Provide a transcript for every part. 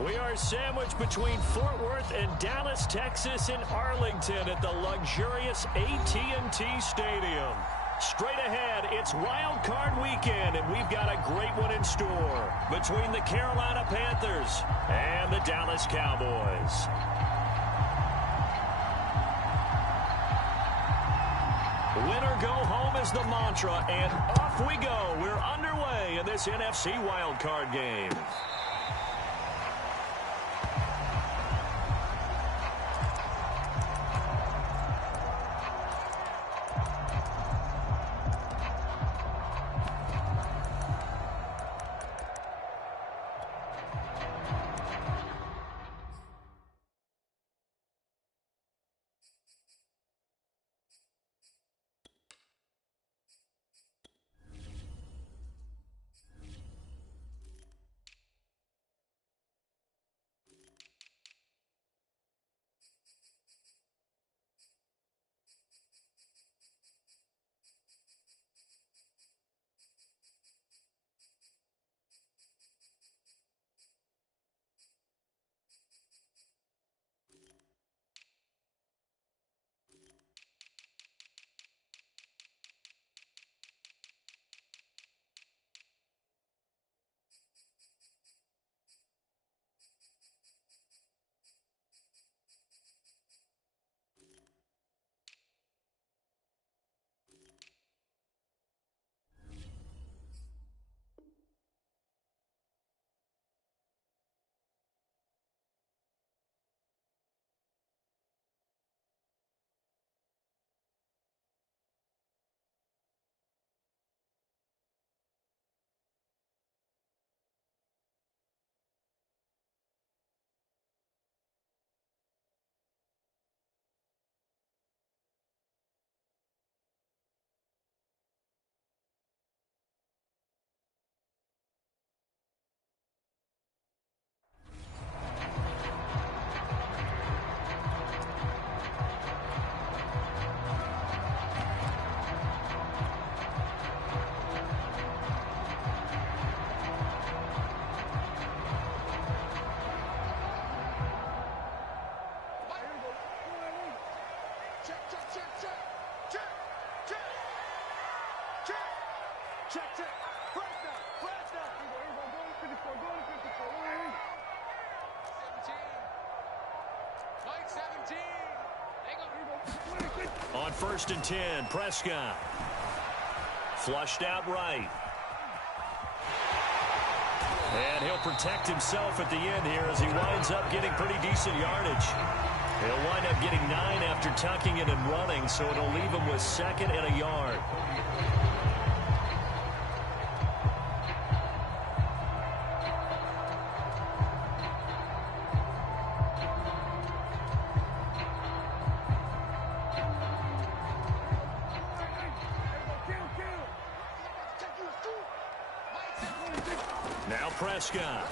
We are sandwiched between Fort Worth and Dallas, Texas in Arlington at the luxurious AT&T Stadium. Straight ahead, it's Wild Card Weekend, and we've got a great one in store between the Carolina Panthers and the Dallas Cowboys. Winner go home is the mantra, and off we go. We're underway in this NFC Wild Card game. On 1st and 10, Prescott. Flushed out right. And he'll protect himself at the end here as he winds up getting pretty decent yardage. He'll wind up getting 9 after tucking it and running, so it'll leave him with 2nd and a yard. Now Prescott.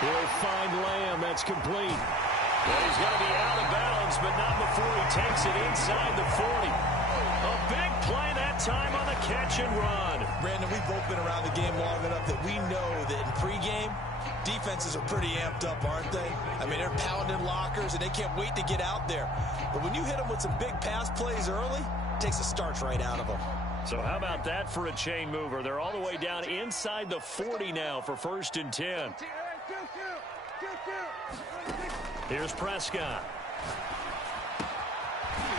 He'll find Lamb. That's complete. Well, he's going to be out of bounds, but not before he takes it inside the 40. A big play that time on the catch and run. Brandon, we've both been around the game long enough that we know that in pregame, defenses are pretty amped up, aren't they? I mean, they're pounding lockers, and they can't wait to get out there. But when you hit them with some big pass plays early, it takes the starch right out of them. So how about that for a chain mover? They're all the way down inside the 40 now for 1st and 10. Here's Prescott.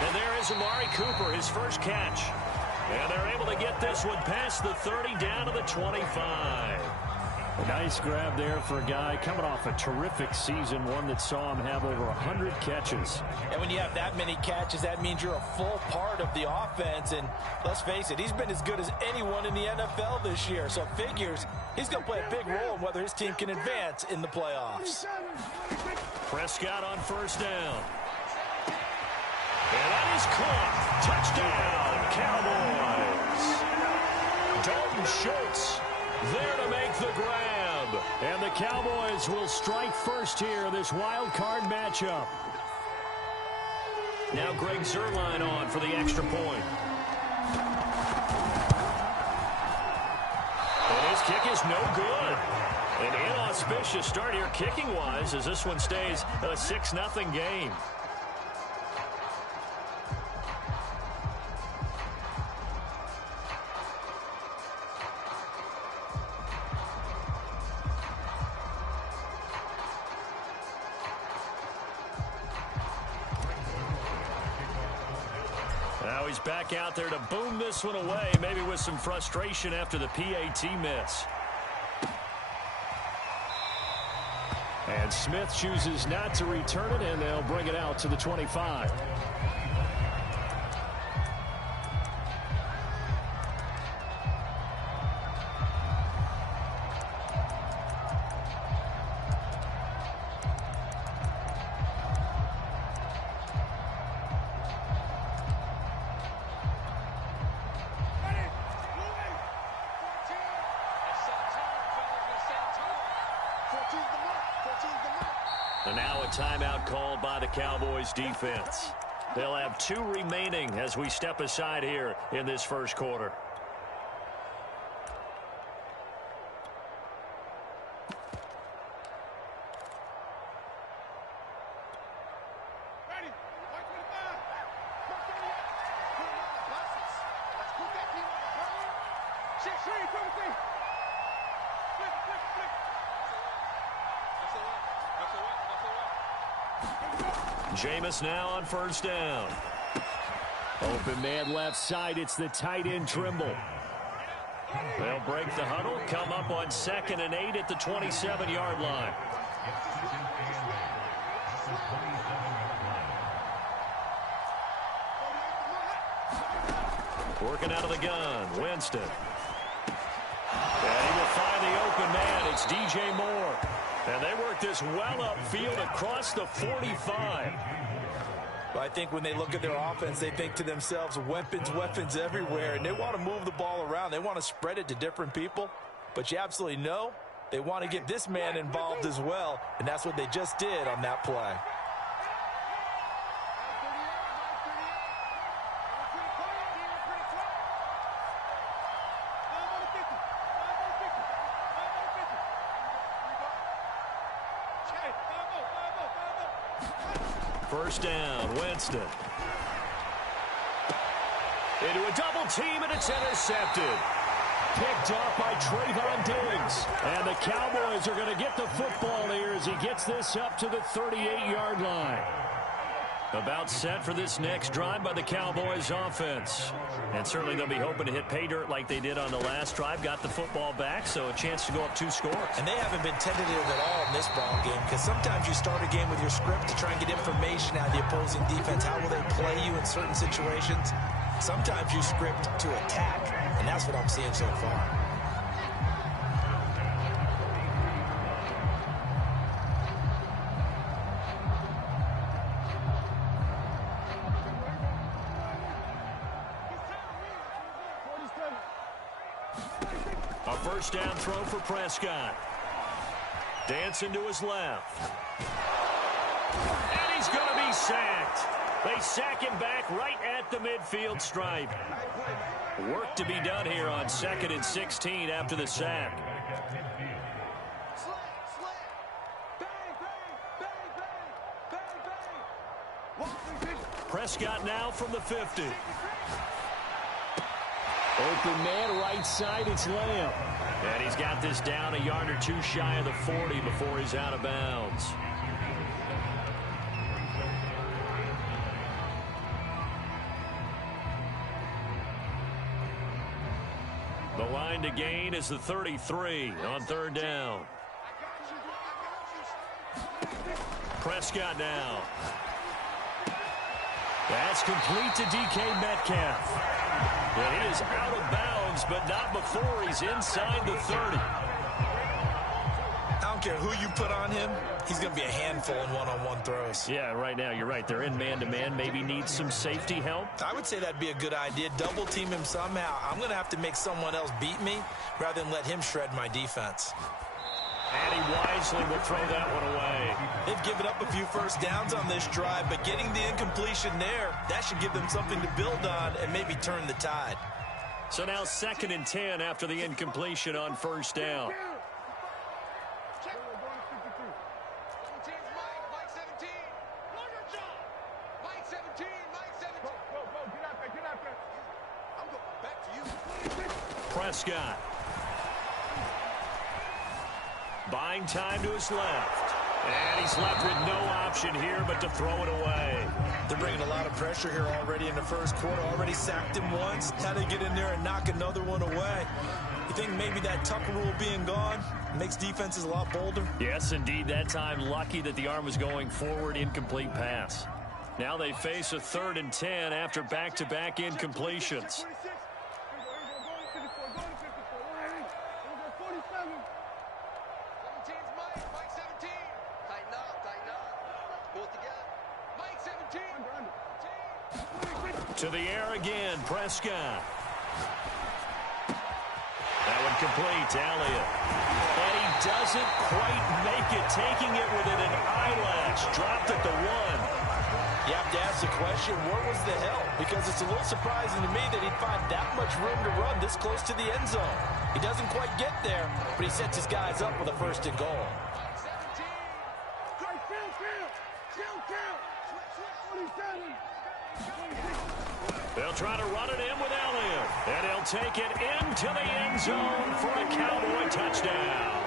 And there is Amari Cooper, his first catch. And they're able to get this one past the 30 down to the 25. A nice grab there for a guy coming off a terrific season, one that saw him have over 100 catches. And when you have that many catches, that means you're a full part of the offense. And let's face it, he's been as good as anyone in the NFL this year. So it figures he's going to play a big role in whether his team can advance in the playoffs. Prescott on 1st down. And that is caught. Touchdown, Cowboys. Dalton Schultz there to make the grab. And the Cowboys will strike first here in this wild card matchup. Now Greg Zuerlein on for the extra point. And his kick is no good. An inauspicious start here kicking-wise as this one stays a 6-0 game. Now he's back out there to boom this one away, maybe with some frustration after the PAT miss. And Smith chooses not to return it, and they'll bring it out to the 25. And now a timeout called by the Cowboys defense. They'll have 2 remaining as we step aside here in this first quarter. Jameis now on first down. Open man left side. It's the tight end Trimble. They'll break the huddle. Come up on 2nd and 8 at the 27-yard line. Working out of the gun. Winston. And he will find the open man. It's DJ Moore. And they work this well upfield across the 45. I think when they look at their offense, they think to themselves, weapons everywhere, and they want to move the ball around. They want to spread it to different people. But you absolutely know they want to get this man involved as well, and that's what they just did on that play. First down, Winston. Into a double team, and it's intercepted. Picked off by Trayvon Diggs. And the Cowboys are going to get the football here as he gets this up to the 38-yard line. About set for this next drive by the Cowboys offense. And certainly they'll be hoping to hit pay dirt like they did on the last drive. Got the football back, so a chance to go up 2 scores. And they haven't been tentative at all in this ball game, because sometimes you start a game with your script to try and get information out of the opposing defense. How will they play you in certain situations? Sometimes you script to attack, and that's what I'm seeing so far. A first down throw for Prescott. Dancing to his left. And he's going to be sacked. They sack him back right at the midfield stripe. Work to be done here on 2nd and 16 after the sack. Prescott now from the 50. Open man right side, it's Lamb. And he's got this down a yard or 2 shy of the 40 before he's out of bounds. The line to gain is the 33 on 3rd down. Prescott now. That's complete to DK Metcalf. And he is out of bounds, but not before he's inside the 30. I don't care who you put on him, he's going to be a handful in one-on-one throws. Yeah, right now, you're right. They're in man-to-man, maybe need some safety help. I would say that'd be a good idea. Double team him somehow. I'm going to have to make someone else beat me rather than let him shred my defense. And he wisely will throw that one away. They've given up a few first downs on this drive, but getting the incompletion there, that should give them something to build on and maybe turn the tide. So now 2nd and 10 after the incompletion on first down. Prescott. Buying time to his left. And he's left with no option here but to throw it away. They're bringing a lot of pressure here already in the first quarter. Already sacked him once. Had to get in there and knock another one away. You think maybe that Tucker rule being gone makes defenses a lot bolder? Yes, indeed. That time, lucky that the arm was going forward. Incomplete pass. Now they face a 3rd and 10 after back-to-back incompletions. To the air again, Prescott. That one complete to Elliott. And he doesn't quite make it, taking it within an eyelash. Dropped at the 1. You have to ask the question, where was the help? Because it's a little surprising to me that he'd find that much room to run this close to the end zone. He doesn't quite get there, but he sets his guys up with a 1st and goal. They'll try to run it in with Elliott. And he'll take it into the end zone for a Cowboy touchdown.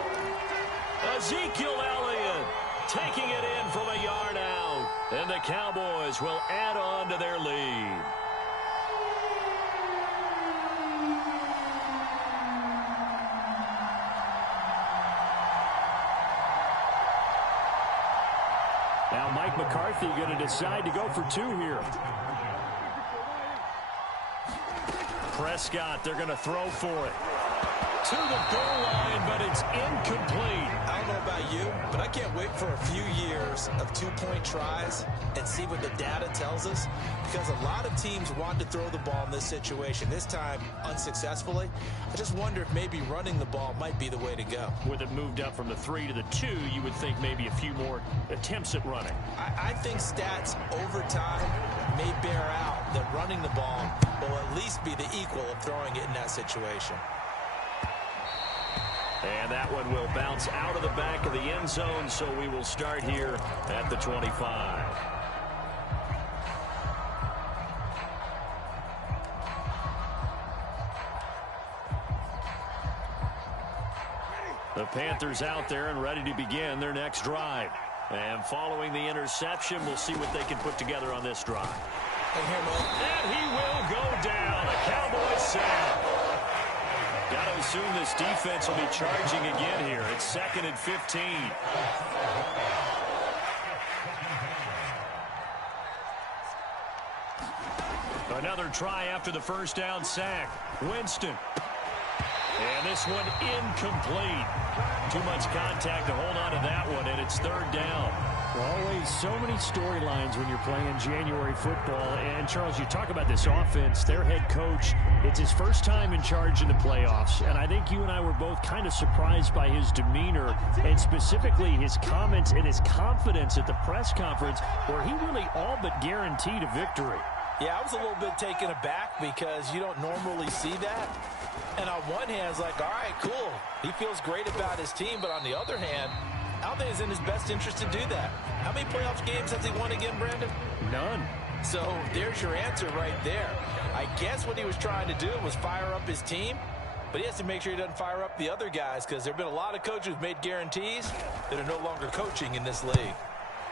Ezekiel Elliott taking it in from a yard out. And the Cowboys will add on to their lead. Now Mike McCarthy going to decide to go for 2 here. Prescott, they're going to throw for it. To the goal line, but it's incomplete. I don't know about you, but I can't wait for a few years of 2-point tries and see what the data tells us. Because a lot of teams want to throw the ball in this situation, this time unsuccessfully. I just wonder if maybe running the ball might be the way to go. With it moved up from the 3 to the 2, you would think maybe a few more attempts at running. I think stats over time may bear out that running the ball will at least be the equal of throwing it in that situation. And that one will bounce out of the back of the end zone, so we will start here at the 25. The Panthers out there and ready to begin their next drive. And following the interception, we'll see what they can put together on this drive. And he will go down. A Cowboy sack. Got to assume this defense will be charging again here. It's 2nd and 15. Another try after the 1st down sack. Winston. And this one incomplete. Too much contact to hold on to that one, and it's 3rd down. Always so many storylines when you're playing January football. And, Charles, you talk about this offense, their head coach, it's his first time in charge in the playoffs. And I think you and I were both kind of surprised by his demeanor and specifically his comments and his confidence at the press conference where he really all but guaranteed a victory. Yeah, I was a little bit taken aback because you don't normally see that. And on one hand, it's like, all right, cool. He feels great about his team. But on the other hand, I don't think it's in his best interest to do that. How many playoff games has he won again, Brandon? None. So there's your answer right there. I guess what he was trying to do was fire up his team, but he has to make sure he doesn't fire up the other guys because there have been a lot of coaches who've made guarantees that are no longer coaching in this league.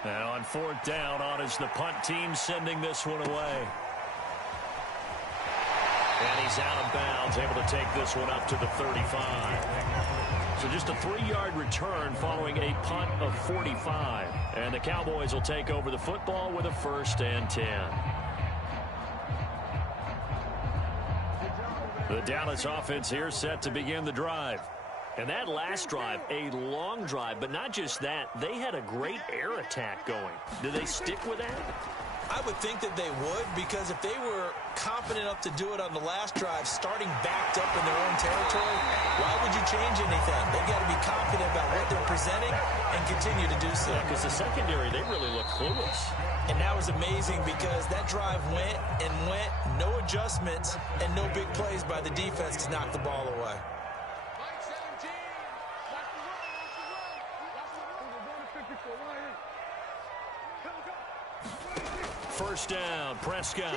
And on 4th down, on is the punt team sending this one away. And he's out of bounds, able to take this one up to the 35. So just a 3-yard return following a punt of 45. And the Cowboys will take over the football with a 1st and 10. The Dallas offense here set to begin the drive. And that last drive, a long drive, but not just that, they had a great air attack going. Do they stick with that? I would think that they would, because if they were confident enough to do it on the last drive, starting backed up in their own territory, why would you change anything? They've got to be confident about what they're presenting and continue to do so. Yeah, because the secondary, they really look clueless. And that was amazing because that drive went and went, no adjustments and no big plays by the defense to knock the ball away. 1st down, Prescott.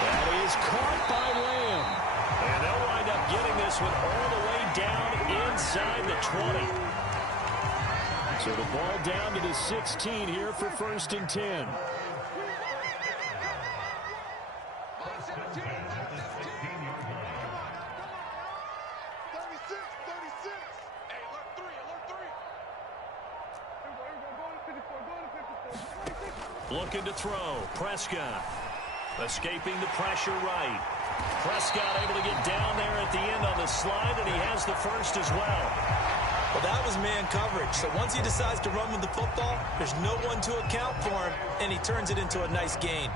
That is caught by Lamb. And they'll wind up getting this one all the way down inside the 20. So the ball down to the 16 here for 1st and 10. Looking to throw. Prescott escaping the pressure right. Prescott able to get down there at the end on the slide, and he has the first as well. Well, that was man coverage. So once he decides to run with the football, there's no one to account for him, and he turns it into a nice gain.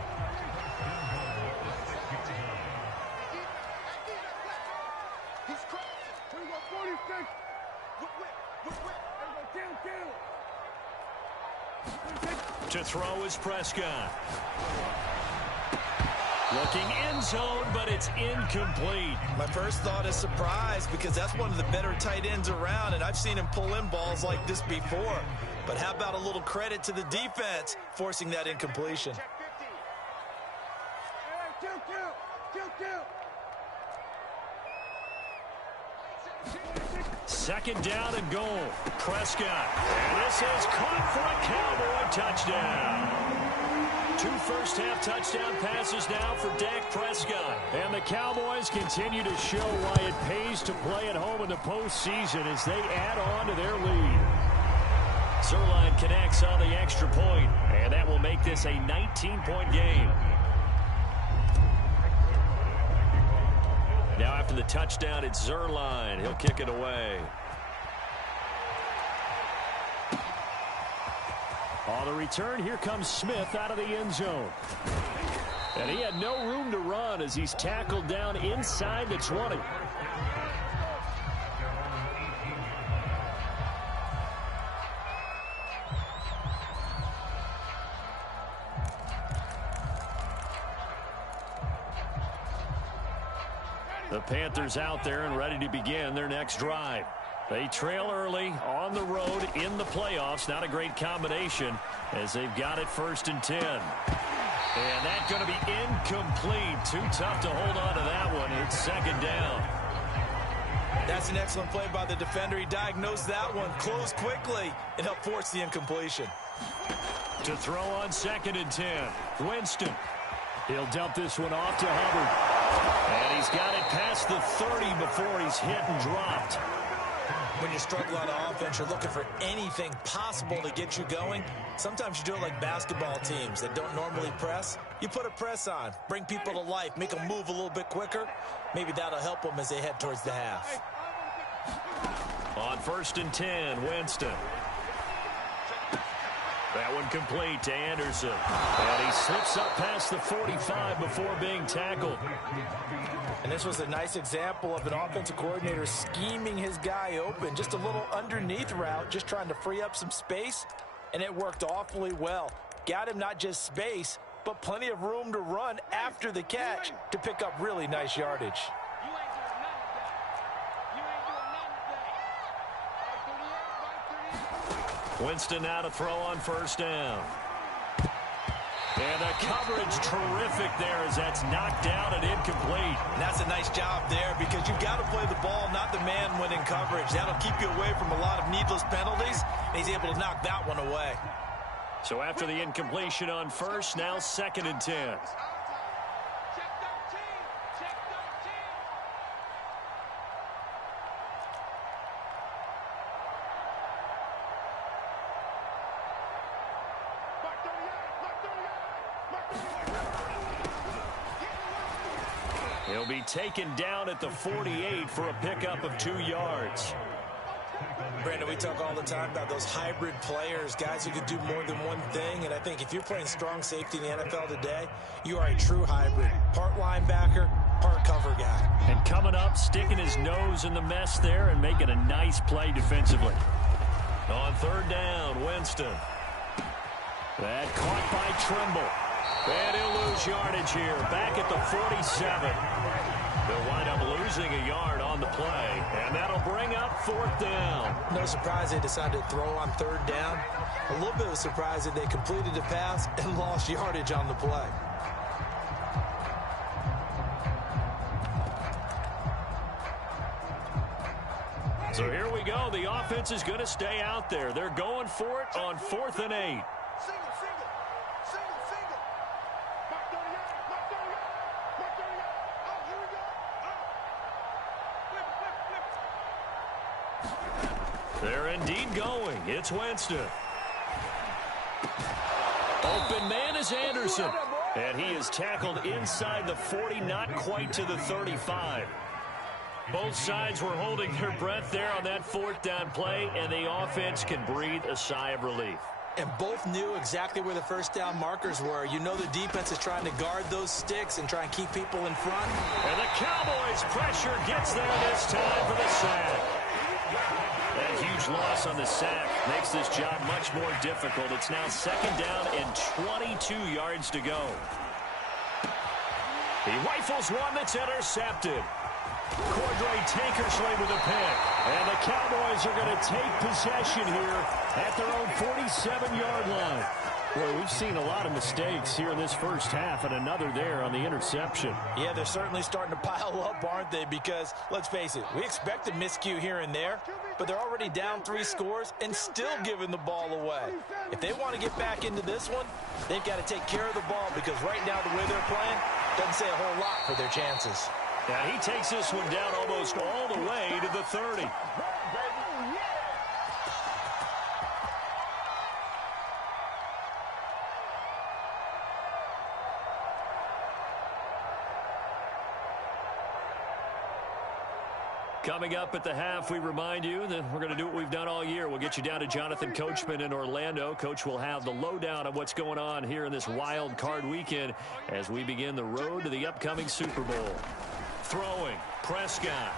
To throw is Prescott. Looking end zone, but it's incomplete. My first thought is surprise, because that's one of the better tight ends around, and I've seen him pull in balls like this before. But how about a little credit to the defense forcing that incompletion? Second down and goal. Prescott. And this is caught for a Cowboy touchdown. 2 first-half touchdown passes now for Dak Prescott. And the Cowboys continue to show why it pays to play at home in the postseason as they add on to their lead. Zerline connects on the extra point, and that will make this a 19-point game. Now after the touchdown, it's Zerline. He'll kick it away. On the return, here comes Smith out of the end zone. And he had no room to run as he's tackled down inside the 20. The Panthers out there and ready to begin their next drive. They trail early on the road in the playoffs. Not a great combination as they've got it 1st and 10. And that's going to be incomplete. Too tough to hold on to that one. It's 2nd down. That's an excellent play by the defender. He diagnosed that one, closed quickly, and helped force the incompletion. To throw on 2nd and 10. Winston. He'll dump this one off to Hubbard. And he's got it past the 30 before he's hit and dropped. When you struggle on offense, you're looking for anything possible to get you going. Sometimes you do it like basketball teams that don't normally press. You put a press on, bring people to life, make them move a little bit quicker. Maybe that'll help them as they head towards the half. On 1st and 10, Winston. That one complete to Anderson. And he slips up past the 45 before being tackled. And this was a nice example of an offensive coordinator scheming his guy open. Just a little underneath route, just trying to free up some space. And it worked awfully well. Got him not just space, but plenty of room to run after the catch to pick up really nice yardage. Winston now to throw on 1st down. And the coverage terrific there as that's knocked down and incomplete. And that's a nice job there because you've got to play the ball, not the man when in coverage. That'll keep you away from a lot of needless penalties, and he's able to knock that one away. So after the incompletion on 1st, now 2nd and 10. He'll be taken down at the 48 for a pickup of 2 yards. Brandon, we talk all the time about those hybrid players, guys who can do more than one thing. And I think if you're playing strong safety in the NFL today, you are a true hybrid. Part linebacker, part cover guy. And coming up, sticking his nose in the mess there and making a nice play defensively. On 3rd down, Winston. That caught by Trimble. And he'll lose yardage here, back at the 47. They'll wind up losing a yard on the play, and that'll bring up 4th down. No surprise they decided to throw on 3rd down. A little bit of surprise that they completed the pass and lost yardage on the play. So here we go. The offense is going to stay out there. They're going for it on 4th and 8. They're indeed going. It's Winston. Open man is Anderson. And he is tackled inside the 40, not quite to the 35. Both sides were holding their breath there on that 4th down play, and the offense can breathe a sigh of relief. And both knew exactly where the first down markers were. You know the defense is trying to guard those sticks and try and keep people in front. And the Cowboys' pressure gets there this time for the sack. That huge loss on the sack makes this job much more difficult. It's now 2nd down and 22 yards to go. He rifles one that's intercepted. Cordray Tankersley with a pick. And the Cowboys are going to take possession here at their own 47-yard line. Boy, we've seen a lot of mistakes here in this first half, and another there on the interception. Yeah, they're certainly starting to pile up, aren't they? Because, let's face it, we expected miscue here and there, but they're already down 3 scores and still giving the ball away. If they want to get back into this one, they've got to take care of the ball, because right now the way they're playing doesn't say a whole lot for their chances. Now he takes this one down almost all the way to the 30. Coming up at the half, we remind you that we're going to do what we've done all year. We'll get you down to Jonathan Coachman in Orlando. Coach will have the lowdown of what's going on here in this wild card weekend as we begin the road to the upcoming Super Bowl. Throwing, Prescott,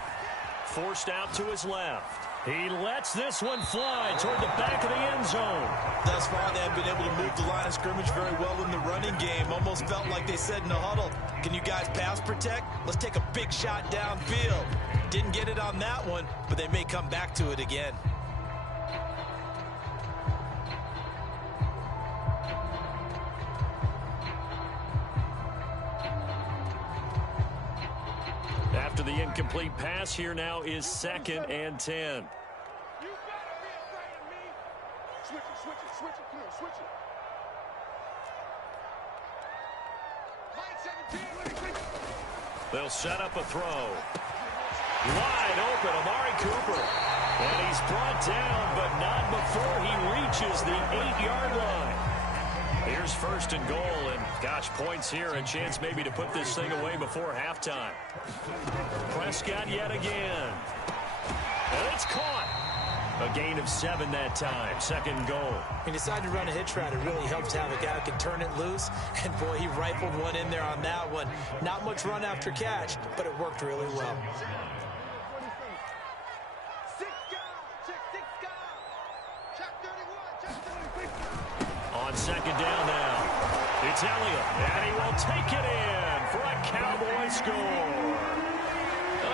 forced out to his left. He lets this one fly toward the back of the end zone. Thus far, they have been able to move the line of scrimmage very well in the running game. Almost felt like they said in the huddle, can you guys pass protect? Let's take a big shot downfield. Didn't get it on that one, but they may come back to it again. After the incomplete pass, here now is 2nd and 10. You better be afraid of me. Switch it, switch it, switch it. Come on, switch it. Line 17. They'll set up a throw. Wide open, Amari Cooper. And he's brought down, but not before he reaches the 8-yard line. Here's 1st and goal, and gosh, points here, a chance maybe to put this thing away before halftime. Prescott yet again. And it's caught. A gain of 7 that time, 2nd and goal. He decided to run a hitch route. It really helps to have a guy who can turn it loose. And, boy, he rifled one in there on that one. Not much run after catch, but it worked really well. On 2nd down now, it's Elliott, and he will take it in for a Cowboy score.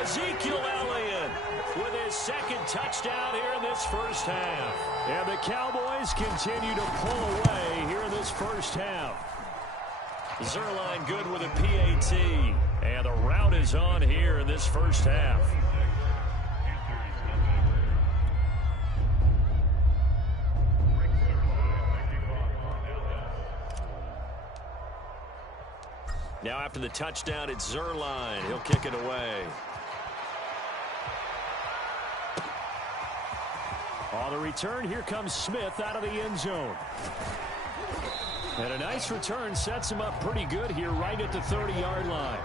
Ezekiel Elliott with his 2nd touchdown here in this first half. And the Cowboys continue to pull away here in this first half. Zerline good with a PAT, and the route is on here in this first half. Now after the touchdown, it's Zerline. He'll kick it away. On the return, here comes Smith out of the end zone. And a nice return sets him up pretty good here right at the 30-yard line.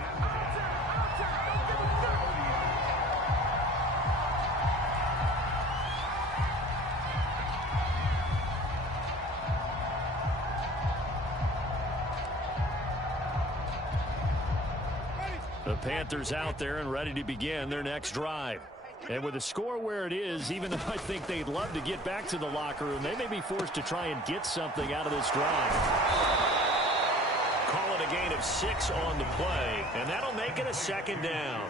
The Panthers out there and ready to begin their next drive. And with the score where it is, even though I think they'd love to get back to the locker room, they may be forced to try and get something out of this drive. Call it a gain of 6 on the play, and that'll make it a 2nd down.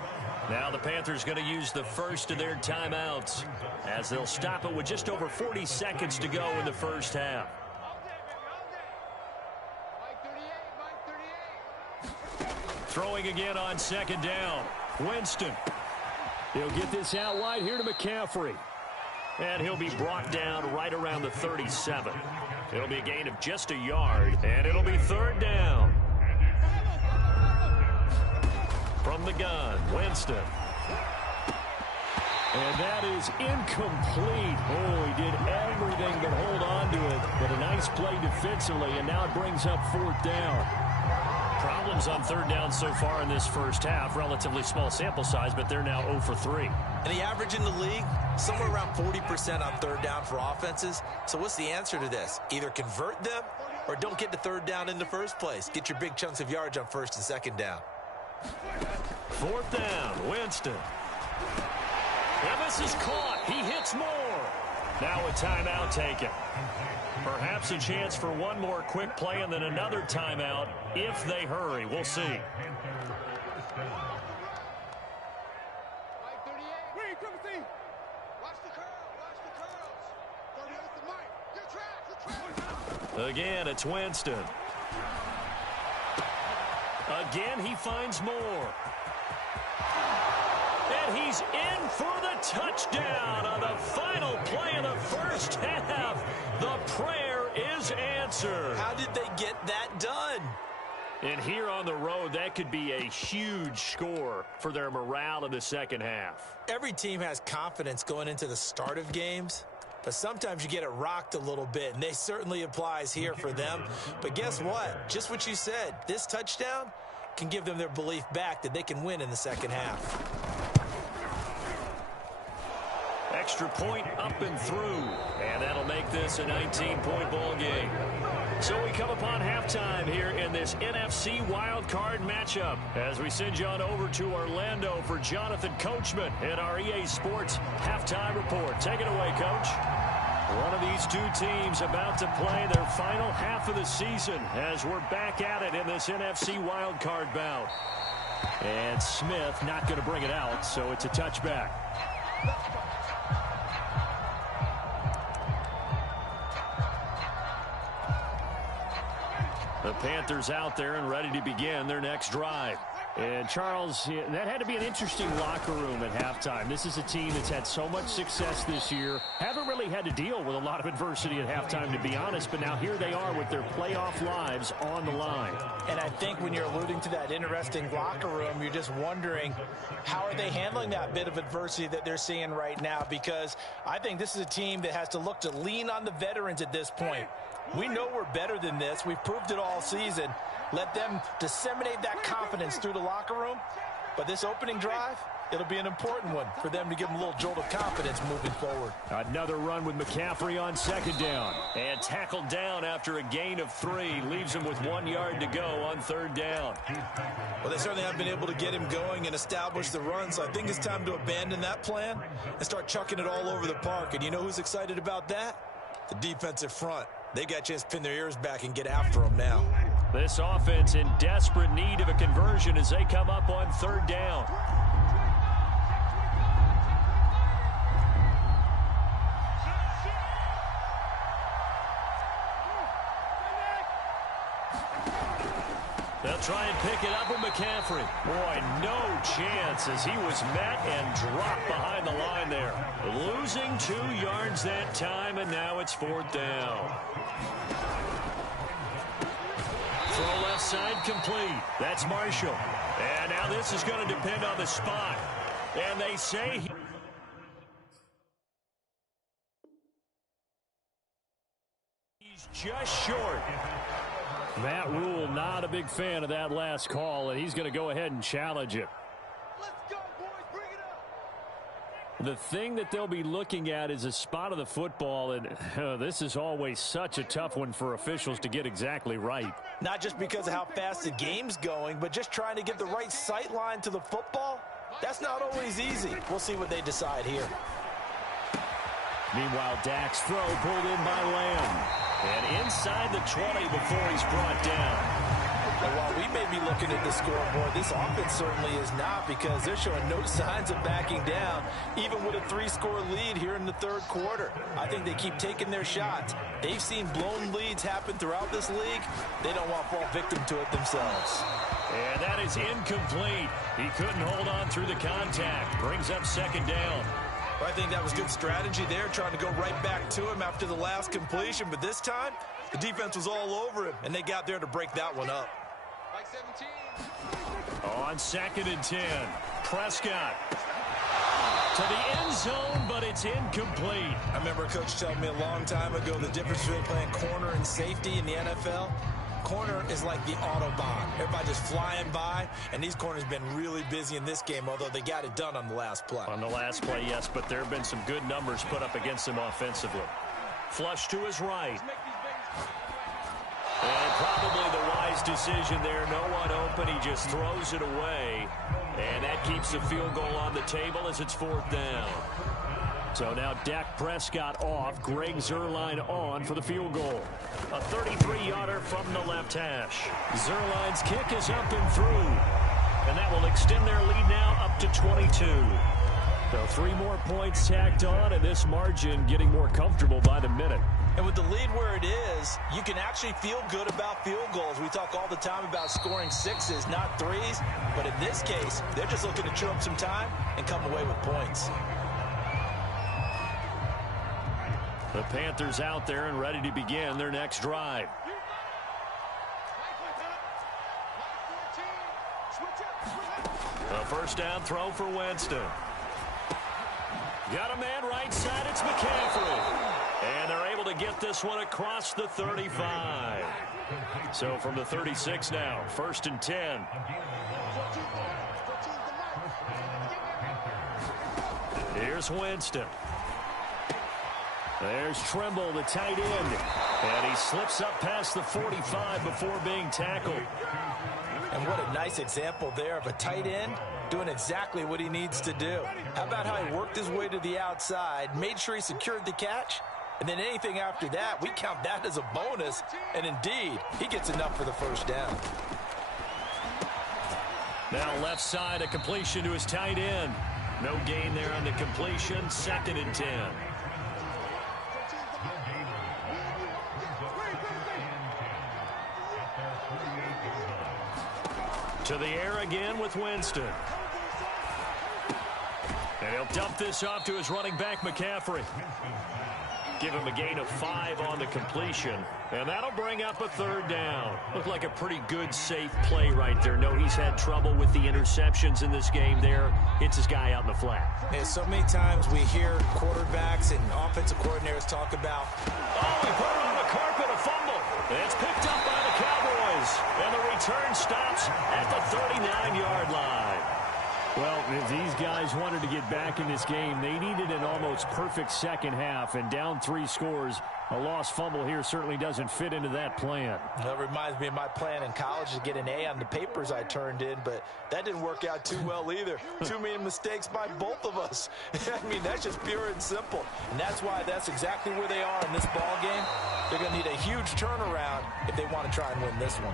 Now the Panthers going to use the first of their timeouts as they'll stop it with just over 40 seconds to go in the first half. Throwing again on 2nd down. Winston. He'll get this out wide here to McCaffrey. And he'll be brought down right around the 37. It'll be a gain of just a yard, and it'll be third down. From the gun, Winston. And that is incomplete. Oh, he did everything but hold on to it. But a nice play defensively, and now it brings up fourth down. Problems on third down so far in this first half. Relatively small sample size, but they're now 0 for 3. And the average in the league, somewhere around 40% on third down for offenses. So what's the answer to this? Either convert them or don't get to third down in the first place. Get your big chunks of yards on first and second down. Fourth down, Winston. And this is caught. He hits more. Now a timeout taken. Perhaps a chance for one more quick play and then another timeout if they hurry. We'll see. Wait, come and see. Watch the curl. Watch the curls. 38 to Mike. Get track. Again, it's Winston. Again, he finds more. And he's in for the touchdown on the final play of the first half. The prayer is answered. How did they get that done? And here on the road, that could be a huge score for their morale in the second half. Every team has confidence going into the start of games, but sometimes you get it rocked a little bit, and they certainly applies here for them. But guess what? Just what you said, this touchdown can give them their belief back that they can win in the second half. Extra point up and through, and that'll make this a 19-point ball game. So we come upon halftime here in this NFC wildcard matchup as we send you on over to Orlando for Jonathan Coachman in our EA Sports halftime report. Take it away, Coach. One of these two teams about to play their final half of the season as we're back at it in this NFC wildcard bout. And Smith not going to bring it out, so it's a touchback. The Panthers out there and ready to begin their next drive. And, Charles, that had to be an interesting locker room at halftime. This is a team that's had so much success this year. Haven't really had to deal with a lot of adversity at halftime, to be honest. But now here they are with their playoff lives on the line. And I think when you're alluding to that interesting locker room, you're just wondering how are they handling that bit of adversity that they're seeing right now? Because I think this is a team that has to look to lean on the veterans at this point. We know we're better than this. We've proved it all season. Let them disseminate that confidence through the locker room. But this opening drive, it'll be an important one for them to give them a little jolt of confidence moving forward. Another run with McCaffrey on second down. And tackled down after a gain of 3. Leaves him with 1 yard to go on third down. Well, they certainly have been able to get him going and establish the run, so I think it's time to abandon that plan and start chucking it all over the park. And you know who's excited about that? The defensive front. They got a chance to pin their ears back and get after them now. This offense in desperate need of a conversion as they come up on third down. They'll try and pick it up with McCaffrey. Boy, no chance as he was met and dropped behind the line there. Losing 2 yards that time, and now it's fourth down. Throw left side complete. That's Marshall. And now this is going to depend on the spot. And they say he's just short. Matt Rule not a big fan of that last call, and he's going to go ahead and challenge it. Let's go, boys. Bring it up. The thing that they'll be looking at is a spot of the football, and this is always such a tough one for officials to get exactly right. Not just because of how fast the game's going, but just trying to get the right sight line to the football. That's not always easy. We'll see what they decide here. Meanwhile, Dak's throw pulled in by Lamb. And inside the 20 before he's brought down. And while we may be looking at the scoreboard, this offense certainly is not, because they're showing no signs of backing down, even with a 3-score lead here in the third quarter. I think they keep taking their shots. They've seen blown leads happen throughout this league. They don't want to fall victim to it themselves. And that is incomplete. He couldn't hold on through the contact. Brings up second down. I think that was good strategy there, trying to go right back to him after the last completion. But this time, the defense was all over him, and they got there to break that one up. On 2nd and 10, Prescott to the end zone, but it's incomplete. I remember a coach telling me a long time ago the difference between playing corner and safety in the NFL. Corner is like the Autobahn. Everybody just flying by, and these corners have been really busy in this game, although they got it done on the last play. On the last play, yes, but there have been some good numbers put up against him offensively. Flush to his right. And probably the wise decision there. No one open. He just throws it away. And that keeps the field goal on the table as it's 4th down. So now Dak Prescott off. Greg Zuerlein on for the field goal. A 33-yarder from the left hash. Zuerlein's kick is up and through. And that will extend their lead now up to 22. So 3 more points tacked on, and this margin getting more comfortable by the minute. And with the lead where it is, you can actually feel good about field goals. We talk all the time about scoring 6s, not 3s. But in this case, they're just looking to chew up some time and come away with points. The Panthers out there and ready to begin their next drive. A first down throw for Winston. Got a man right side. It's McCaffrey. And they're able to get this one across the 35. So from the 36 now, 1st and 10. Here's Winston. There's Trimble, the tight end. And he slips up past the 45 before being tackled. And what a nice example there of a tight end doing exactly what he needs to do. How about how he worked his way to the outside, made sure he secured the catch, and then anything after that, we count that as a bonus. And indeed, he gets enough for the first down. Now left side, a completion to his tight end. No gain there on the completion. 2nd and 10. To the air again with Winston. And he'll dump this off to his running back, McCaffrey. Give him a gain of 5 on the completion. And that'll bring up a 3rd down. Looked like a pretty good, safe play right there. No, he's had trouble with the interceptions in this game there. Hits his guy out in the flat. And so many times we hear quarterbacks and offensive coordinators talk about, oh, he put it on the carpet, a fumble. And it's picked up by the Cowboys. And the return stops at the 39-yard line. Well, if these guys wanted to get back in this game, they needed an almost perfect second half, and down 3 scores. A lost fumble here certainly doesn't fit into that plan. That reminds me of my plan in college to get an A on the papers I turned in, but that didn't work out too well either. Too many mistakes by both of us. I mean, that's just pure and simple. And that's why that's exactly where they are in this ball game. They're going to need a huge turnaround if they want to try and win this one.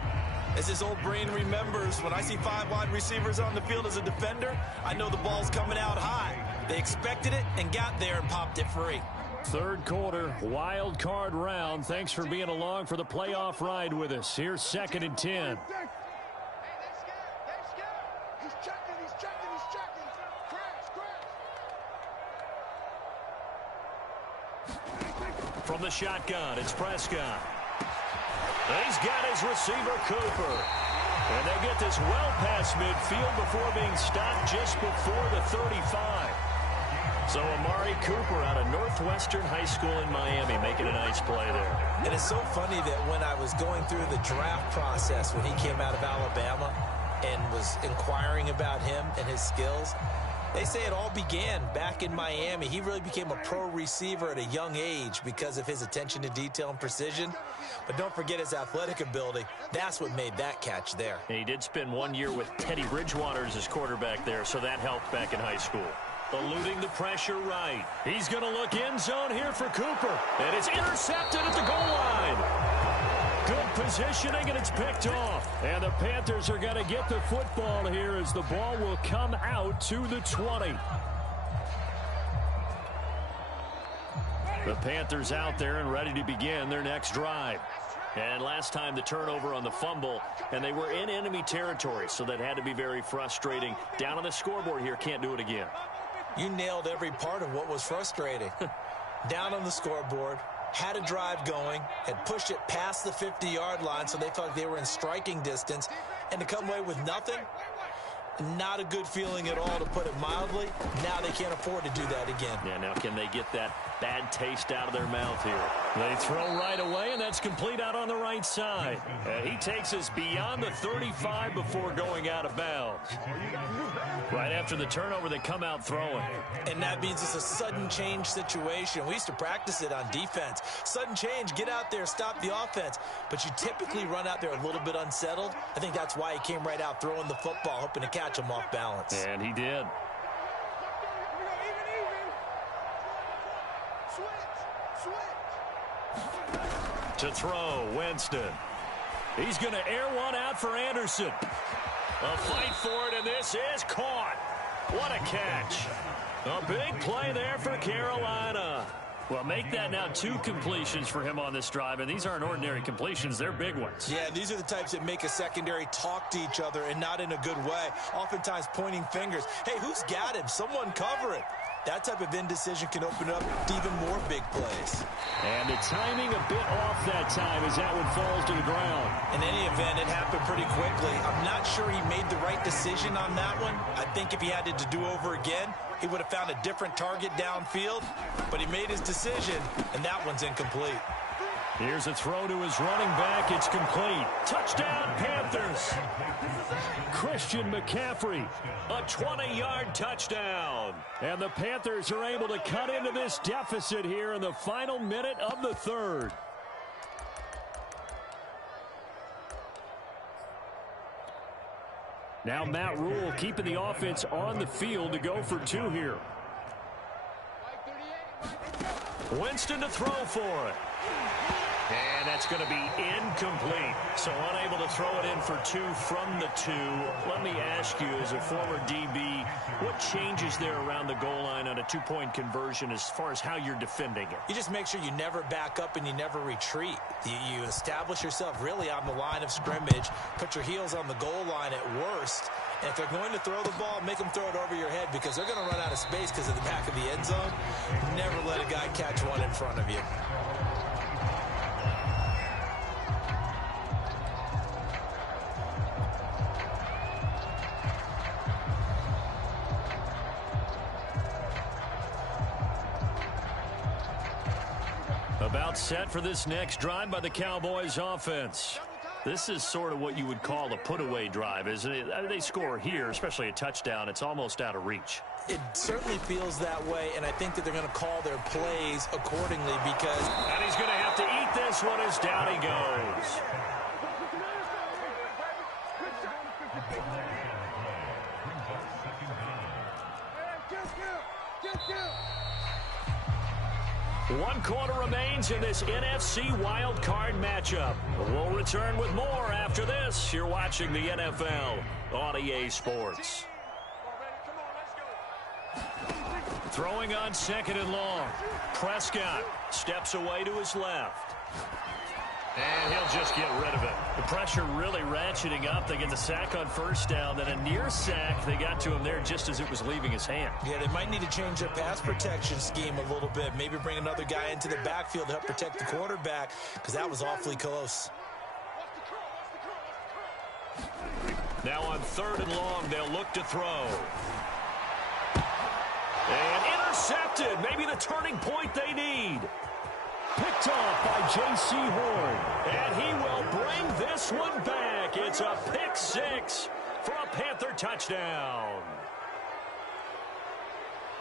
As this old brain remembers, when I see 5 wide receivers on the field as a defender, I know the ball's coming out high. They expected it and got there and popped it free. 3rd quarter, wild card round. Thanks for being along for the playoff ride with us. Here's 2nd and 10. He's checking. Crash. From the shotgun, it's Prescott. He's got his receiver, Cooper. And they get this well past midfield before being stopped just before the 35. So Amari Cooper out of Northwestern High School in Miami making a nice play there. And it's so funny that when I was going through the draft process when he came out of Alabama and was inquiring about him and his skills, they say it all began back in Miami. He really became a pro receiver at a young age because of his attention to detail and precision. But don't forget his athletic ability. That's what made that catch there. And he did spend 1 year with Teddy Bridgewater as his quarterback there, so that helped back in high school. Eluding the pressure right. He's going to look end zone here for Cooper. And it's intercepted at the goal line. Good positioning, and it's picked off. And the Panthers are going to get the football here as the ball will come out to the 20. The Panthers out there and ready to begin their next drive. And last time the turnover on the fumble, and they were in enemy territory, so that had to be very frustrating. Down on the scoreboard here, can't do it again. You nailed every part of what was frustrating. Down on the scoreboard, had a drive going, had pushed it past the 50-yard line so they felt like they were in striking distance, and to come away with nothing, not a good feeling at all, to put it mildly. Now they can't afford to do that again. Yeah, now can they get that bad taste out of their mouth here? They throw right away, and that's complete out on the right side. He takes us beyond the 35 before going out of bounds. Right after the turnover, they come out throwing. And that means it's a sudden change situation. We used to practice it on defense. Sudden change, get out there, stop the offense. But you typically run out there a little bit unsettled. I think that's why he came right out throwing the football, hoping to catch him off balance. And he did. To throw, Winston. He's going to air one out for Anderson. A fight for it, and this is caught. What a catch. A big play there for Carolina. Well, make that now 2 completions for him on this drive, and these aren't ordinary completions. They're big ones. Yeah, these are the types that make a secondary talk to each other, and not in a good way. Oftentimes pointing fingers. Hey, who's got him? Someone cover it. That type of indecision can open up to even more big plays. And the timing a bit off that time as that one falls to the ground. In any event, it happened pretty quickly. I'm not sure he made the right decision on that one. I think if he had it to do over again, he would have found a different target downfield. But he made his decision, and that one's incomplete. Here's a throw to his running back. It's complete. Touchdown, Panthers. Christian McCaffrey, a 20-yard touchdown. And the Panthers are able to cut into this deficit here in the final minute of the third. Now Matt Rule keeping the offense on the field to go for 2 here. Winston to throw for it. And that's going to be incomplete. So unable to throw it in for 2 from the 2. Let me ask you, as a former DB, what changes there around the goal line on a 2-point conversion as far as how you're defending it? You just make sure you never back up and you never retreat. You establish yourself really on the line of scrimmage, put your heels on the goal line at worst. And if they're going to throw the ball, make them throw it over your head, because they're going to run out of space because of the back of the end zone. Never let a guy catch one in front of you. About set for this next drive by the Cowboys offense. This is sort of what you would call a put-away drive, isn't it? They score here, especially a touchdown. It's almost out of reach. It certainly feels that way, and I think that they're going to call their plays accordingly because... And he's going to have to eat this one as down he goes. One quarter remains in this NFC wild card matchup. We'll return with more after this. You're watching the NFL on EA Sports. Throwing on 2nd and long. Prescott steps away to his left. And he'll just get rid of it. The pressure really ratcheting up. They get the sack on 1st down. Then a near sack. They got to him there just as it was leaving his hand. Yeah, they might need to change their pass protection scheme a little bit. Maybe bring another guy into the backfield to help protect the quarterback, because that was awfully close. Now on 3rd and long, they'll look to throw. And intercepted. Maybe the turning point they need. Picked off by J.C. Horn. And he will bring this one back. It's a pick 6 for a Panther touchdown.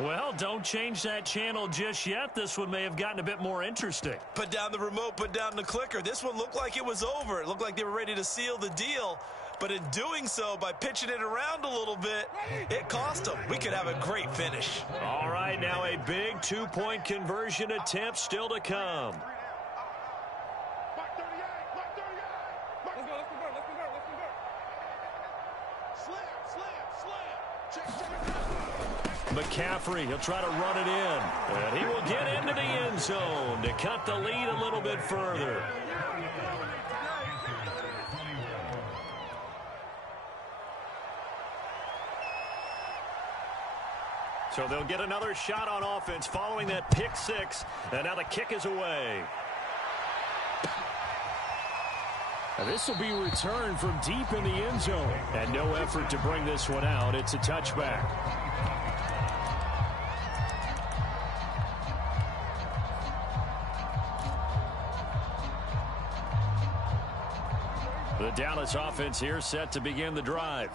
Well, don't change that channel just yet. This one may have gotten a bit more interesting. Put down the remote, put down the clicker. This one looked like it was over. It looked like they were ready to seal the deal. But in doing so, by pitching it around a little bit, it cost them. We could have a great finish. All right, now a big 2-point conversion attempt still to come. McCaffrey, he'll try to run it in. And he will get into the end zone to cut the lead a little bit further. So they'll get another shot on offense following that pick six. And now the kick is away. This will be returned from deep in the end zone. And no effort to bring this one out. It's a touchback. The Dallas offense here set to begin the drive.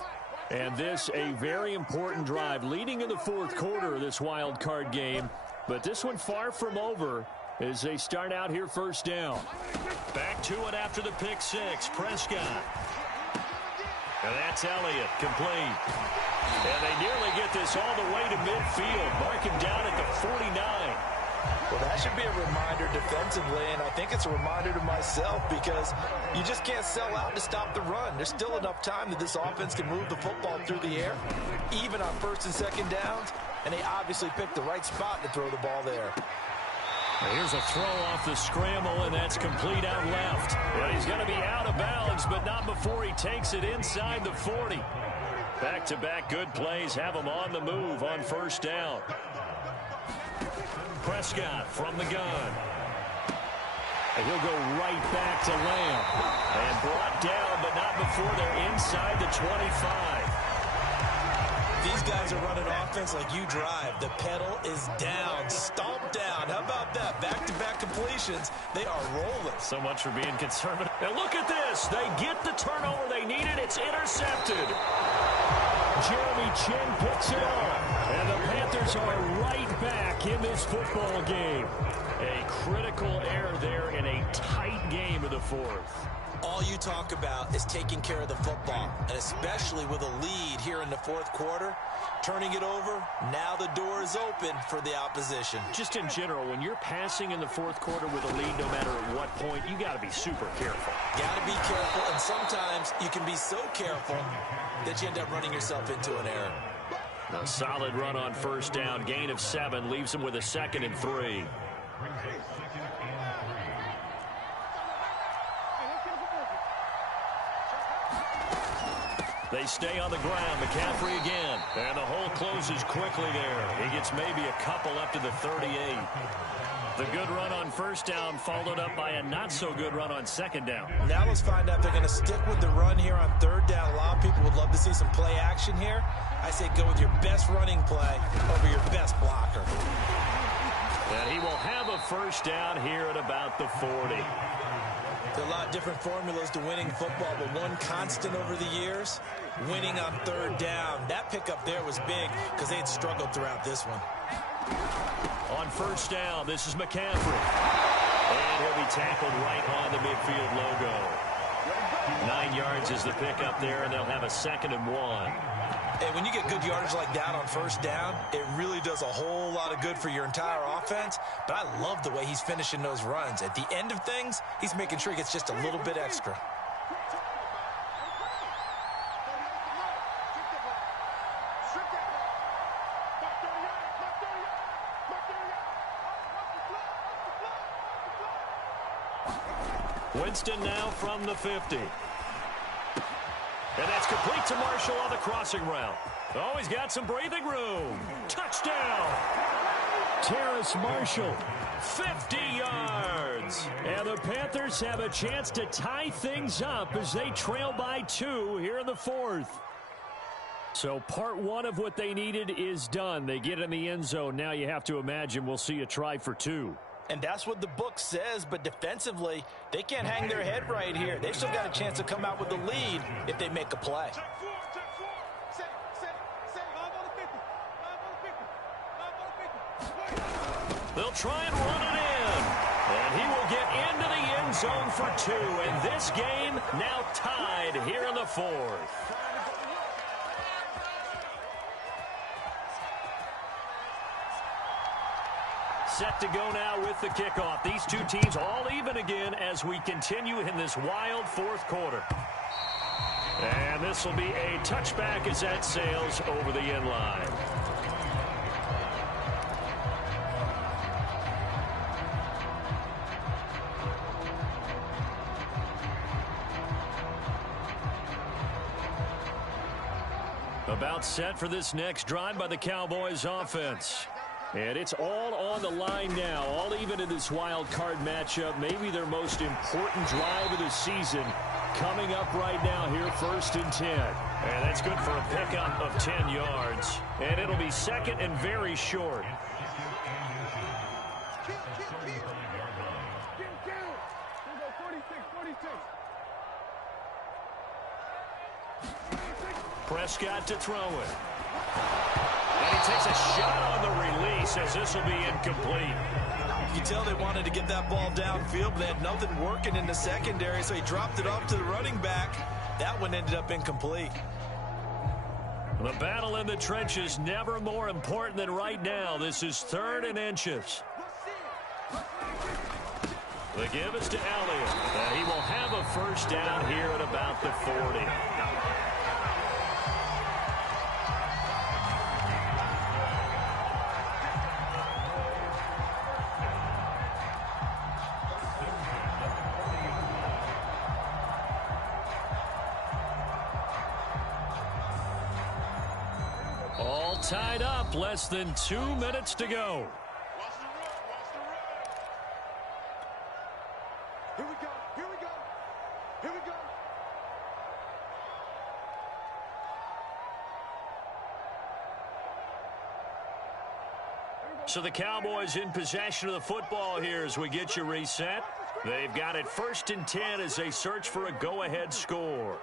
And this a very important drive leading in the fourth quarter of this wild card game. But this one far from over as they start out here first down. Back to it after the pick six. Prescott. And that's Elliott, complete. And they nearly get this all the way to midfield. Mark him down at the 49. Well, that should be a reminder defensively, and I think it's a reminder to myself because you just can't sell out to stop the run. There's still enough time that this offense can move the football through the air, even on first and second downs, and they obviously picked the right spot to throw the ball there. Here's a throw off the scramble, and that's complete out left. And he's going to be out of bounds, but not before he takes it inside the 40. Back-to-back good plays have him on the move on first down. Prescott from the gun. And he'll go right back to Lamb. And brought down, but not before they're inside the 25. These guys are running offense like you drive. The pedal is down, stomped down. How about that? Back-to-back completions. They are rolling. So much for being conservative. And look at this. They get the turnover they needed. It's intercepted. Jeremy Chin picks it up. And the Panthers are right back in this football game. A critical error there in a tight game of the fourth. All you talk about is taking care of the football, and especially with a lead here in the fourth quarter, turning it over, now the door is open for the opposition. Just in general, when you're passing in the fourth quarter with a lead, no matter at what point, you got to be super careful. Got to be careful, and sometimes you can be so careful that you end up running yourself into an error. A solid run on first down, gain of 7, leaves them with a 2nd and 3. They stay on the ground. McCaffrey again. And the hole closes quickly there. He gets maybe a couple up to the 38. The good run on first down followed up by a not-so-good run on second down. Now let's find out if they're going to stick with the run here on third down. A lot of people would love to see some play action here. I say go with your best running play over your best blocker. And he will have a first down here at about the 40. There are a lot of different formulas to winning football, but one constant over the years, winning on third down. That pickup there was big because they had struggled throughout this one. On first down, this is McCaffrey. And he'll be tackled right on the midfield logo. 9 yards is the pickup there, and they'll have a 2nd and 1. And when you get good yardage like that on first down, it really does a whole lot of good for your entire offense. But I love the way he's finishing those runs. At the end of things, he's making sure he gets just a little bit extra. Winston now from the 50. And that's complete to Marshall on the crossing route. Oh, he's got some breathing room. Touchdown! Terrace Marshall, 50 yards. And the Panthers have a chance to tie things up as they trail by 2 here in the fourth. So part 1 of what they needed is done. They get in the end zone. Now you have to imagine we'll see a try for 2. And that's what the book says, but defensively, they can't hang their head right here. They've still got a chance to come out with the lead if they make a play. They'll try and run it in. And he will get into the end zone for 2. And this game now tied here in the fourth. Set to go now with the kickoff. These two teams all even again as we continue in this wild fourth quarter. And this will be a touchback as that sails over the end line. About set for this next drive by the Cowboys offense. And it's all on the line now, all even in this wild card matchup. Maybe their most important drive of the season coming up right now here, 1st and 10. And that's good for a pickup of 10 yards. And it'll be second and very short. Prescott to throw it. And he takes a shot on the release as this will be incomplete. You can tell they wanted to get that ball downfield, but they had nothing working in the secondary, so he dropped it off to the running back. That one ended up incomplete. The battle in the trenches never more important than right now. This is 3rd and inches. The give is to Elliott. And he will have a first down here at about the 40. All tied up, less than 2 minutes to go. Here we go, here we go, here we go. So the Cowboys in possession of the football here as we get you reset. They've got it 1st and 10 as they search for a go-ahead score.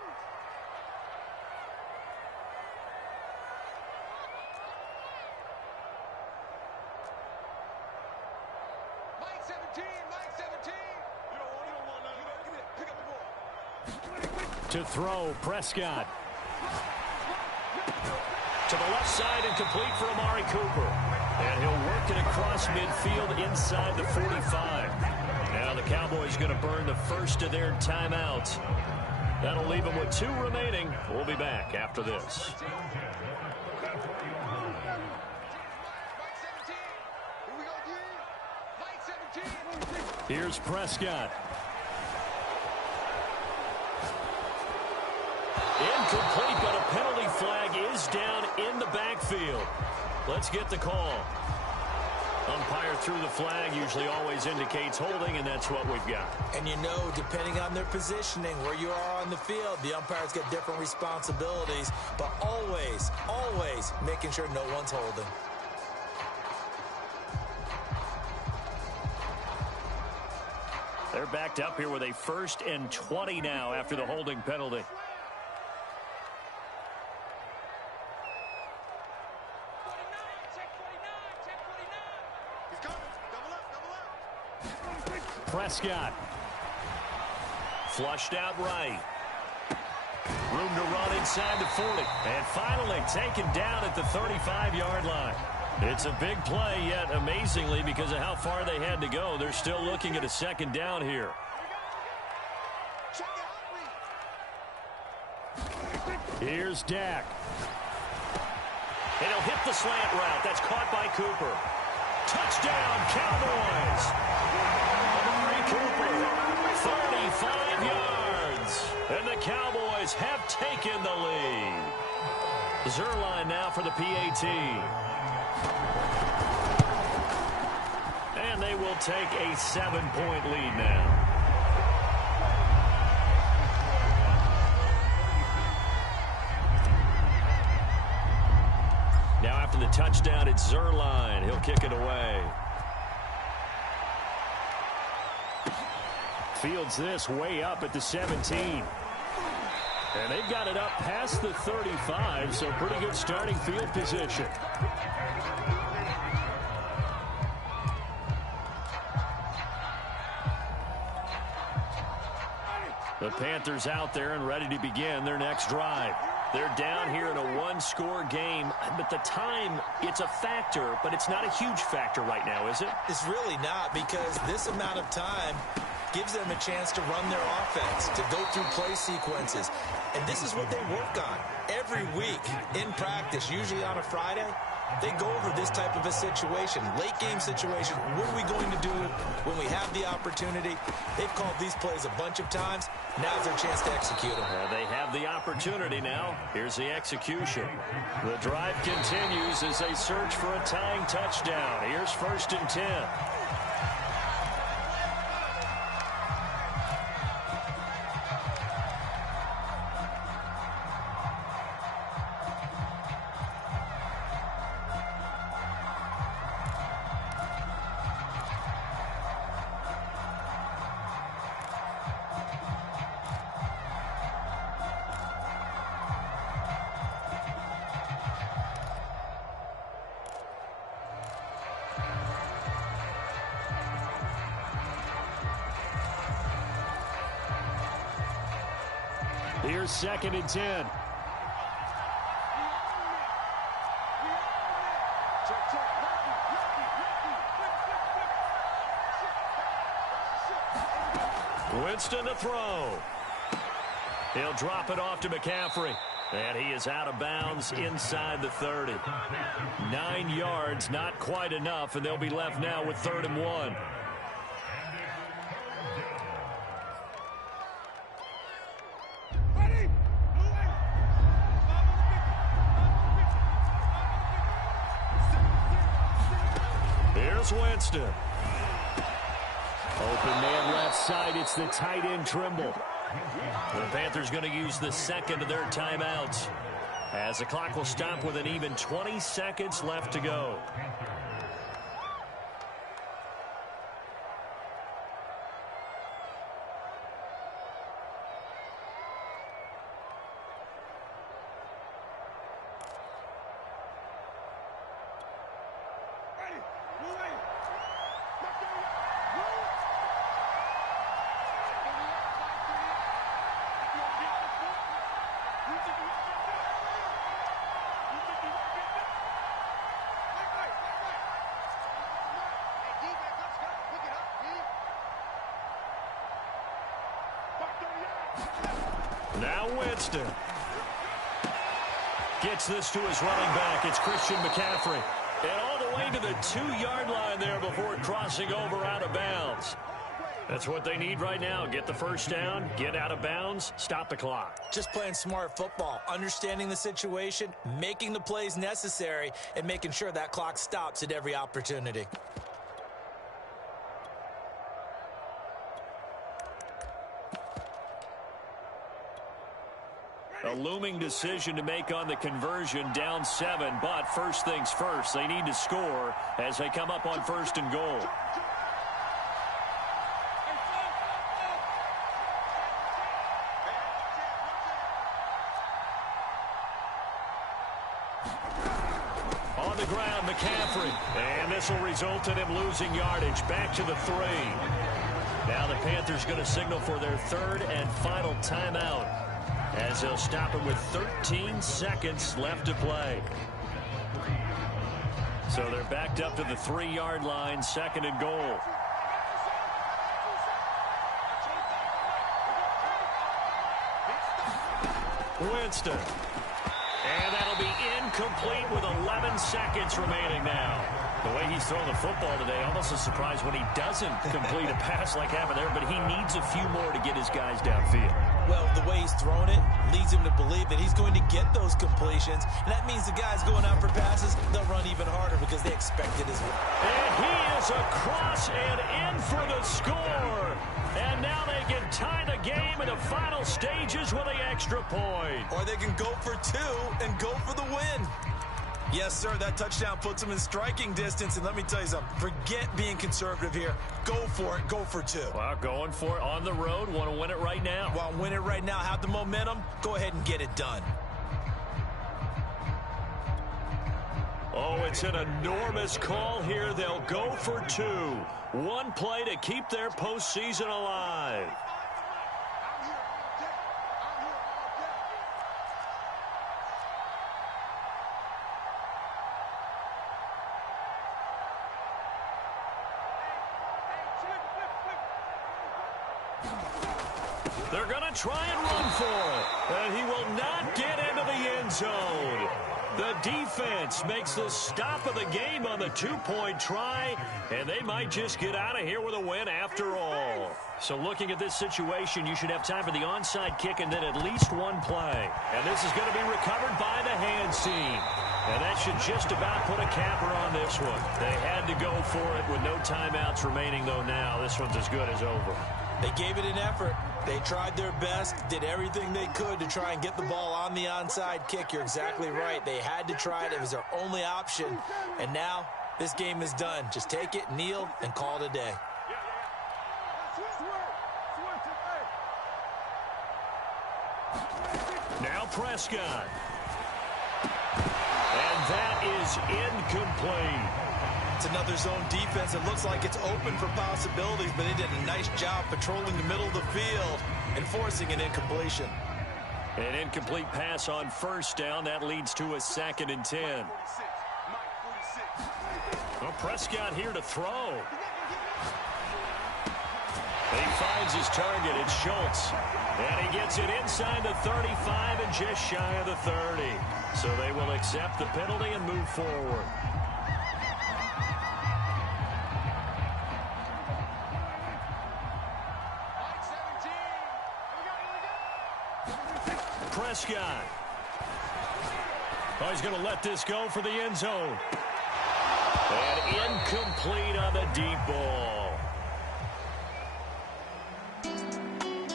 To throw, Prescott. To the left side and complete for Amari Cooper. And he'll work it across midfield inside the 45. Now the Cowboys going to burn the first of their timeouts. That'll leave them with 2 remaining. We'll be back after this. Here's Prescott. Incomplete, but a penalty flag is down in the backfield. Let's get the call. Umpire threw the flag, usually always indicates holding, and that's what we've got. And you know, depending on their positioning, where you are on the field, the umpires get different responsibilities, but always, always making sure no one's holding. They're backed up here with a 1st and 20 now after the holding penalty. Prescott. Flushed out right. Room to run inside the 40. And finally taken down at the 35-yard line. It's a big play, yet amazingly, because of how far they had to go, they're still looking at a 2nd down here. Here's Dak. And he'll hit the slant route. That's caught by Cooper. Touchdown, Cowboys! Amari Cooper, 35 yards. And the Cowboys have taken the lead. Zerline now for the PAT. And they will take a 7-point lead now. Now after the touchdown, it's Zerline. He'll kick it away. Fields this way up at the 17. And they've got it up past the 35, so pretty good starting field position. The Panthers out there and ready to begin their next drive. They're down here in a one-score game, but the time, it's a factor, but it's not a huge factor right now, is it? It's really not, because this amount of time, gives them a chance to run their offense, to go through play sequences. And this is what they work on every week in practice, usually on a Friday. They go over this type of a situation, late game situation. What are we going to do when we have the opportunity? They've called these plays a bunch of times. Now's their chance to execute them. They have the opportunity now. Here's the execution. The drive continues as they search for a tying touchdown. Here's 1st and 10. Here's 2nd and 10. Winston to throw. He'll drop it off to McCaffrey. And he is out of bounds inside the 30. 9 yards, not quite enough, and they'll be left now with 3rd and 1. Here's Winston. Open man left side. It's the tight end Trimble. The Panthers going to use the 2nd of their timeouts as the clock will stop with an even 20 seconds left to go. Now Winston gets this to his running back. It's Christian McCaffrey. And all the way to the 2-yard line there before crossing over out of bounds. That's what they need right now. Get the first down, get out of bounds, stop the clock. Just playing smart football, understanding the situation, making the plays necessary, and making sure that clock stops at every opportunity. A looming decision to make on the conversion, down 7, but first things first, they need to score as they come up on 1st and goal. On the ground, McCaffrey, and this will result in him losing yardage, back to the 3. Now the Panthers going to signal for their 3rd and final timeout, as they'll stop him with 13 seconds left to play. So they're backed up to the 3-yard line, 2nd and goal. Winston. And that'll be incomplete with 11 seconds remaining now. The way he's throwing the football today, almost a surprise when he doesn't complete a pass like happened there, but he needs a few more to get his guys downfield. Well, the way he's thrown it leads him to believe that he's going to get those completions. And that means the guys going out for passes, they'll run even harder because they expect it as well. And he is across and in for the score. And now they can tie the game in the final stages with the extra point. Or they can go for 2 and go for the win. Yes, sir, that touchdown puts them in striking distance. And let me tell you something, forget being conservative here. Go for it, go for 2. Well, going for it on the road, want to win it right now. Want to win it right now, have the momentum, go ahead and get it done. Oh, it's an enormous call here. They'll go for 2. One play to keep their postseason alive. They're going to try and run for it. And he will not get into the end zone. The defense makes the stop of the game on the two-point try, and they might just get out of here with a win after all. So looking at this situation, you should have time for the onside kick and then at least one play. And this is going to be recovered by the hands team. And that should just about put a capper on this one. They had to go for it with no timeouts remaining, though now this one's as good as over. They gave it an effort. They tried their best, did everything they could to try and get the ball on the onside kick. You're exactly right. They had to try it. It was their only option. And now this game is done. Just take it, kneel, and call it a day. Now Prescott. And that is incomplete. It's another zone defense. It looks like it's open for possibilities, but they did a nice job patrolling the middle of the field and forcing an incompletion. An incomplete pass on first down. That leads to a 2nd and 10. Well, Prescott here to throw. He finds his target. It's Schultz. And he gets it inside the 35 and just shy of the 30. So they will accept the penalty and move forward. Prescott. Oh, he's going to let this go for the end zone. And incomplete on the deep ball.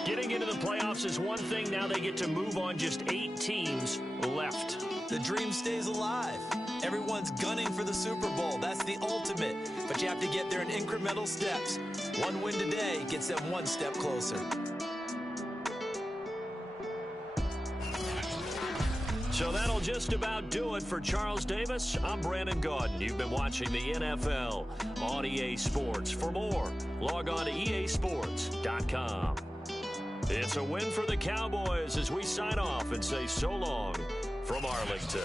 Getting into the playoffs is one thing. Now they get to move on. Just 8 teams left. The dream stays alive. Everyone's gunning for the Super Bowl. That's the ultimate. But you have to get there in incremental steps. One win today gets them one step closer. So that'll just about do it for Charles Davis. I'm Brandon Gaudin. You've been watching the NFL on EA Sports. For more, log on to easports.com. It's a win for the Cowboys as we sign off and say so long from Arlington.